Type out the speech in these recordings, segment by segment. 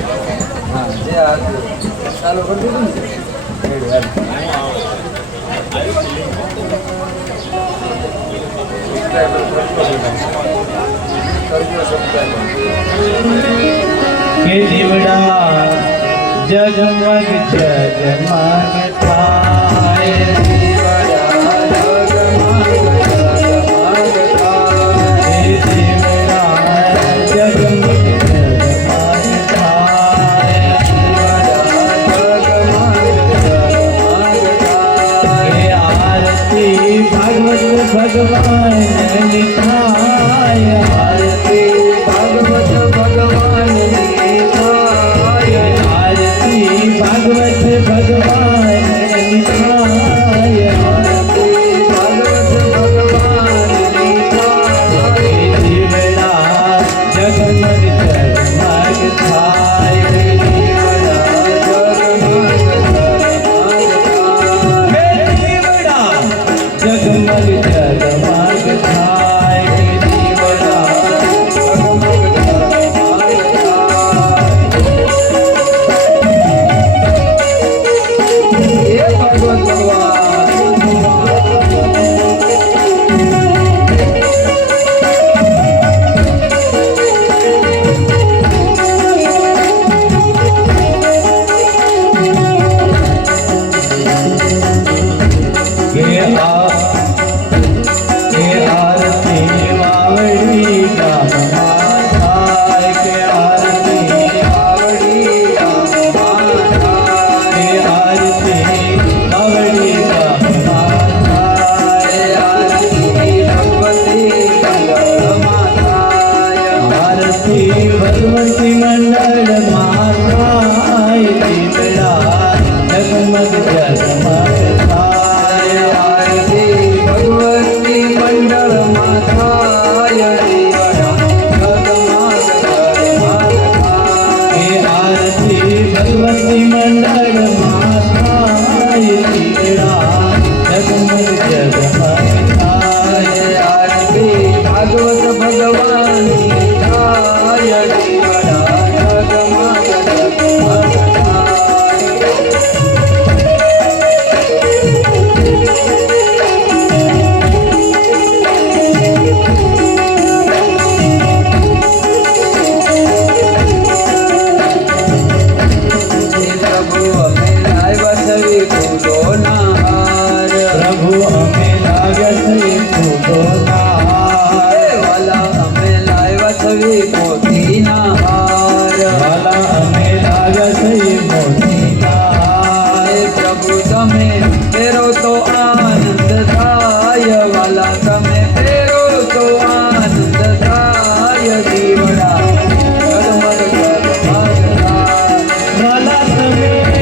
હા જે આ ચાલુ કરી દીધું કે દીવડા જગમગ જગમગ થાય भगवान लिखाय आरती भागवत भगवान लिखाय आरती भागवत भगवान लिखाय आरती भागवत भगवान लिखाय जीवड़ा जगमग जगमग थाय जीवड़ा जगमग जगमग जगमग थाय दीवड़ा जगमग जगमग थाय ये भगवत भगवती मंडल माताय दीवड़ा जगमग जगमग थाय आरती भगवती मंडल माताय दीवड़ा जगमग जगमग थाय आरती भगवती मंडल माताय दीवड़ा जगमग जगमग थाय आरती भागवत भगवान प्रभु हमें लागत फूलो नार वाला हमें लायवा छवि मोती नार वाला हमें लागत मोती नार प्रभु तमे फेरो तो आनंद थाय वाला तमे फेरो तो आनंद थाय दीवड़ा जगमग जगमग थाय वाला तमे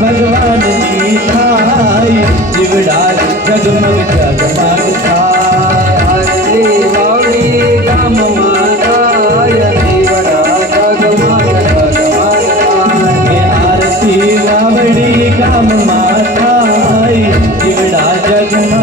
भगवान की थाय जीवड़ा जगमग जगमग थाय वावड़ी गाम माताय जीवड़ा जगमग जगमग थाय आरती वावड़ी गाम माताय जीवड़ा जगमग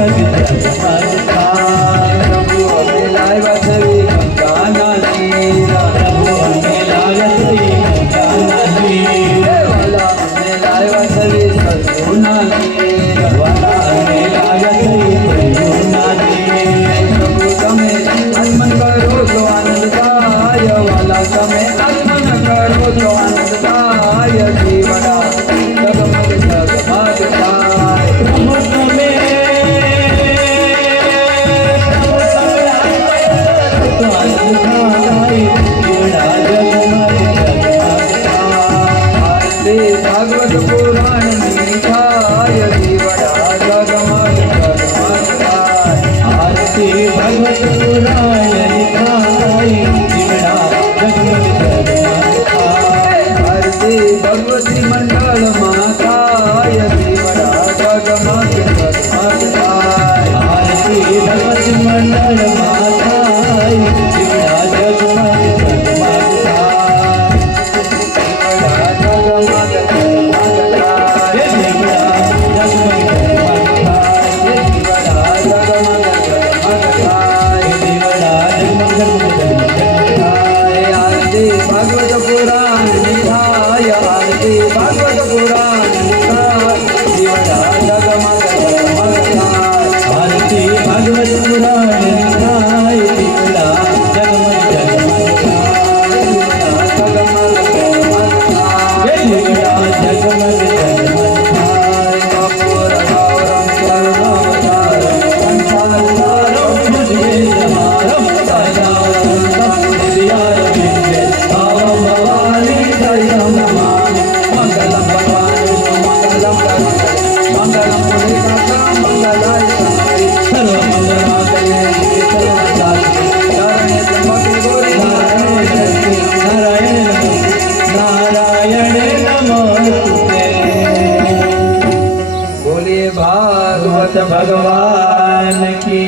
બોલીએ ભાગવત भगवान की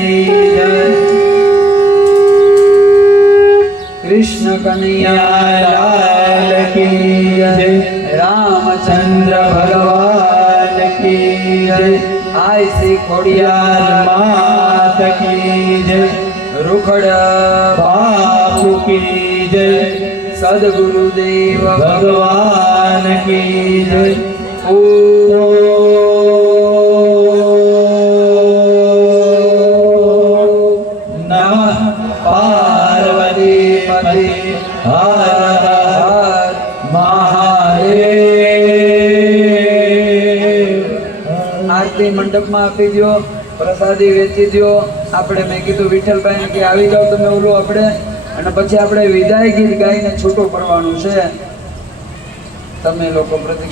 जय। कृष्ण कन्हैया लाल की जय। रामचंद्र भगवान की जय। आय श्री खोड़ियार मात की जय। रुखड़ बापू की जय। सदगुरुदेव भगवान की जय। नमः पार्वती पते हर हर महादेव। आरती मंडप में आपी दो, प्रसादी वेची दो। આપણે મેં કીધું વિઠ્ઠલભાઈને કે આવી જાવ તમે ઓલું આપણે, અને પછી આપણે વિદાય ગીત ગાઈને છૂટો પડવાનું છે. તમે લોકો પ્રતિ